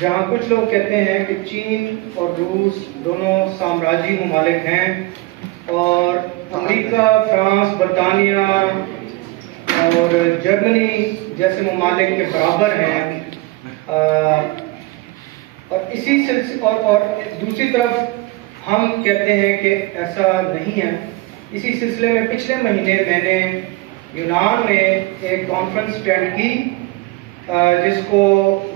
جہاں کچھ لوگ کہتے ہیں کہ چین اور روس دونوں سامراجی ممالک ہیں اور امریکہ، فرانس، برطانیہ اور جرمنی جیسے ممالک کے برابر ہیں، اور دوسری طرف ہم کہتے ہیں کہ ایسا نہیں ہے۔ اسی سلسلے میں پچھلے مہینے میں نے یونان میں ایک کانفرنس اٹینڈ کی جس کو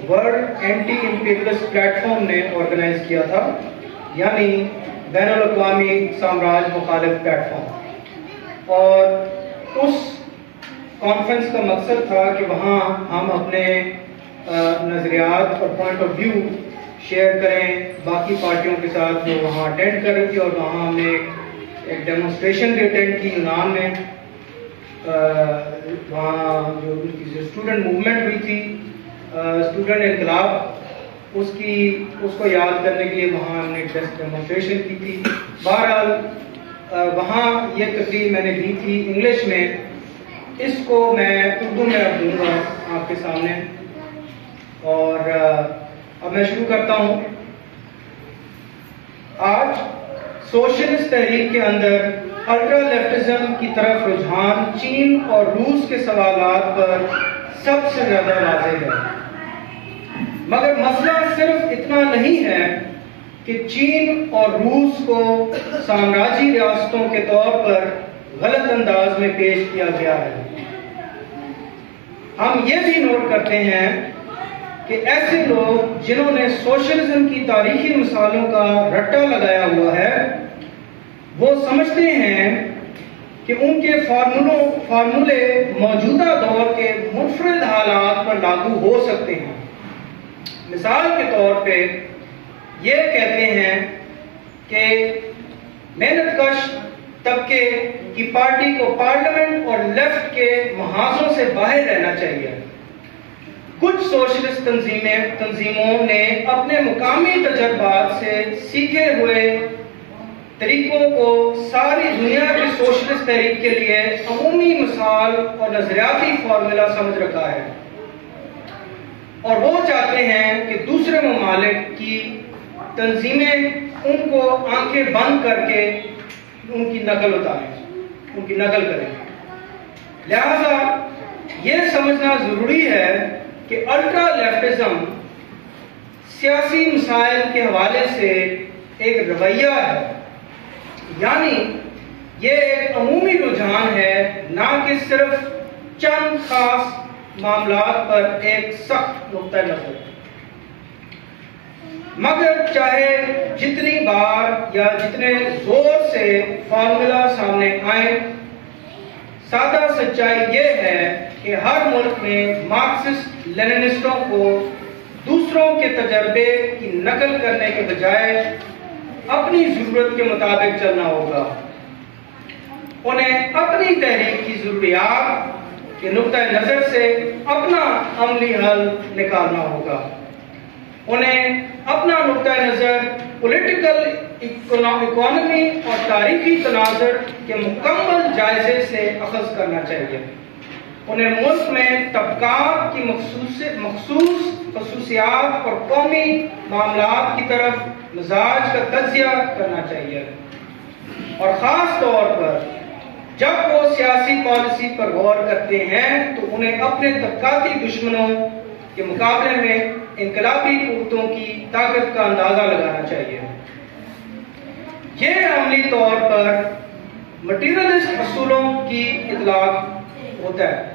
world anti imperialist platform نے آرگنائز کیا تھا، یعنی بین الاقوامی سامراج مخالف پلیٹ فارم۔ اور اس کانفرنس کا مقصد تھا کہ وہاں ہم اپنے نظریات اور پوائنٹ آف ویو شیئر کریں باقی پارٹیوں کے ساتھ جو وہاں اٹینڈ کر رہی تھی، اور وہاں ہم نے ایک ڈیمونسٹریشن بھی اٹینڈ کی یونان میں۔ وہاں جو اسٹوڈنٹ موومنٹ ہوئی تھی، اسٹوڈنٹ انقلاب، اس کو یاد کرنے کے لیے وہاں ہم نے ڈیمونسٹریشن کی تھی۔ بہرحال وہاں یہ تقریر میں نے دی تھی انگلش میں، اس کو میں اردو میں اب دوں گا آپ کے سامنے، اور اب میں شروع کرتا ہوں۔ آج سوشلسٹ تحریک کے اندر الٹرا لیفٹزم کی طرف رجحان چین اور روس کے سوالات پر سب سے زیادہ واضح ہے، مگر مسئلہ صرف اتنا نہیں ہے کہ چین اور روس کو سامراجی ریاستوں کے طور پر غلط انداز میں پیش کیا گیا ہے۔ ہم یہ بھی نوٹ کرتے ہیں کہ ایسے لوگ جنہوں نے سوشلزم کی تاریخی مثالوں کا رٹا لگایا ہوا ہے، وہ سمجھتے ہیں کہ ان کے فارمولے موجودہ دور کے منفرد حالات پر لاگو ہو سکتے ہیں۔ مثال کے طور پہ یہ کہتے ہیں کہ محنت کش طبقے کی پارٹی کو پارلیمنٹ اور لیفٹ کے محاذوں سے باہر رہنا چاہیے۔ کچھ سوشلسٹ تنظیموں نے اپنے مقامی تجربات سے سیکھے ہوئے طریقوں کو ساری دنیا کی سوشلسٹ تحریک کے لیے عمومی مثال اور نظریاتی فارمولا سمجھ رکھا ہے، اور وہ چاہتے ہیں کہ دوسرے ممالک کی تنظیمیں ان کو آنکھیں بند کر کے ان کی نقل کریں۔ لہذا یہ سمجھنا ضروری ہے کہ الٹرا لیفٹزم سیاسی مسائل کے حوالے سے ایک رویہ ہے، یعنی یہ ایک عمومی رجحان ہے، نہ کہ صرف چند خاص معاملات پر ایک سخت نقطہ نظر۔ مگر چاہے جتنی بار یا جتنے زور سے فارمولا سامنے آئے، سادہ سچائی یہ ہے کہ ہر ملک میں مارکسسٹ لیننسٹوں کو دوسروں کے تجربے کی نقل کرنے کے بجائے اپنی ضرورت کے مطابق چلنا ہوگا۔ انہیں اپنی تحریک کی ضروریات کے نقطہ نظر سے اپنا عملی حل نکالنا ہوگا۔ انہیں اپنا نقطہ نظر پولیٹیکل، اکانومی اور تاریخی تناظر کے مکمل جائزے سے اخذ کرنا چاہیے۔ انہیں ملک میں طبقات کی مخصوص خصوصیات اور قومی معاملات کی طرف مزاج کا تجزیہ کرنا چاہیے، اور خاص طور پر جب وہ سیاسی پالیسی پر غور کرتے ہیں تو انہیں اپنے طبقاتی دشمنوں کے مقابلے میں انقلابی قوتوں کی طاقت کا اندازہ لگانا چاہیے۔ یہ عملی طور پر مٹیریلسٹ اصولوں کی اطلاق ہوتا ہے۔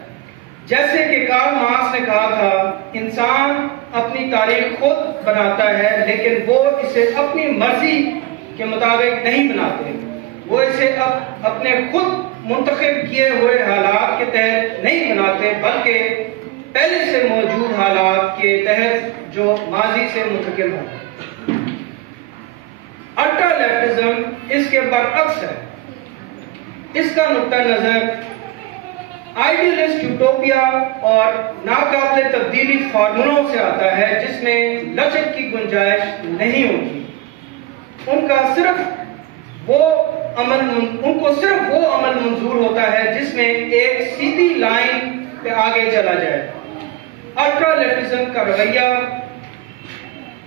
جیسے کہ کارل مارکس نے کہا تھا، انسان اپنی تاریخ خود بناتا ہے، لیکن وہ اسے اپنی مرضی کے مطابق نہیں بناتے، وہ اسے اپنے خود منتخب کیے ہوئے حالات کے تحت نہیں بناتے، بلکہ پہلے سے موجود حالات کے تحت جو ماضی سے منتقل ہوں۔ الٹرا لیفٹزم اس کے برعکس ہے۔ اس کا نقطہ نظر آئیڈیلسٹ یوٹوپیا اور ناقابل تبدیلی فارمولوں سے آتا ہے جس میں لچک کی گنجائش نہیں ہوتی۔ ان کو صرف وہ عمل منظور ہوتا ہے جس میں ایک سیدھی لائن پہ آگے چلا جائے۔ الٹرا لیفٹزم کا رویہ